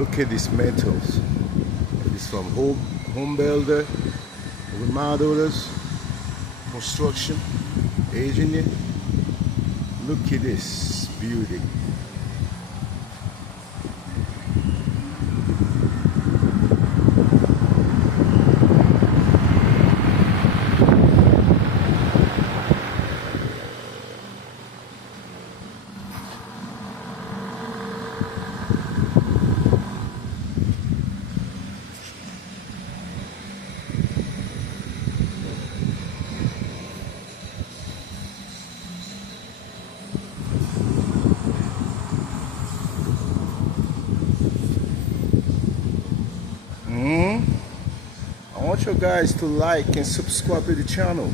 Look at these metals. It's from home builder, remodelers, construction, engineer. Look at this beauty. I want you guys to like and subscribe to the channel.